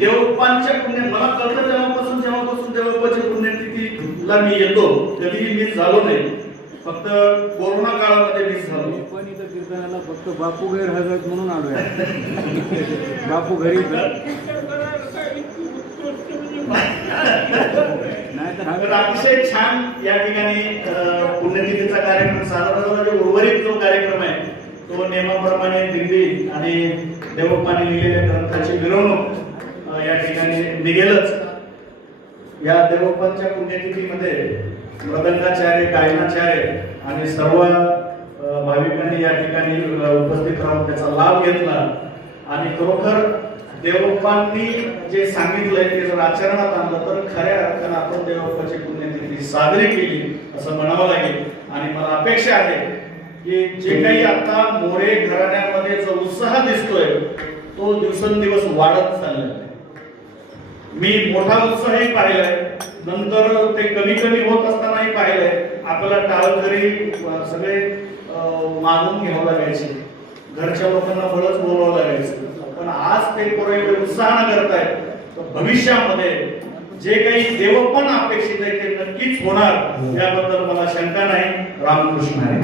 देवोपांच्या पुण्य मला कळतं जेव्हापासून देवोपाच्या पुण्यतिथीला मी येतो कधीही मिस झालो नाही. फक्त कोरोना काळामध्ये मिस झालो. पण इथं कीर्तनाला फक्त बापू गैरहजर म्हणून आलोय. बापू घरी तर अतिशय छान या ठिकाणी पुण्यतिथीचा कार्यक्रम साजरा झाला. उर्वरित जो कार्यक्रम आहे तो नियमाप्रमाणे दिंडी आणि देवोपाने लिहिलेल्या ग्रंथाची मिरवणूक या ठिकाणी निघेलच. या देवोपांच्या पुण्यतिथीमध्ये मृदंगाचार्य, गायनाचार्य आणि सर्व भाविकांनी या ठिकाणी उपस्थित राहून त्याचा लाभ घेतला. आणि खरोखर देवोपांनी जे सांगितलंय ते जर आचरणात आणलं तर खऱ्या अर्थानं आपण देवोपाची पुण्यतिथी साजरी केली असं म्हणावं लागेल. आणि मला अपेक्षा आहे की जे काही आता मोरे घराण्यामध्ये जो उत्साह दिसतोय तो दिवसेंदिवस वाढत चाललाय. मी मोठा उत्साहही पाहिलाय, नंतर ते कमी कमी होत असतानाही पाहिलंय. आपल्याला टाळकरी सगळे मागून घ्यावं लागायचे, घरच्या लोकांना बळच बोलावं लागायचं. पण आज ते पोरं एवढे उत्साहानं करतायत. तर भविष्यामध्ये जे काही देवोपण अपेक्षित आहे ते नक्कीच होणार याबद्दल मला शंका नाही. रामकृष्ण आहे.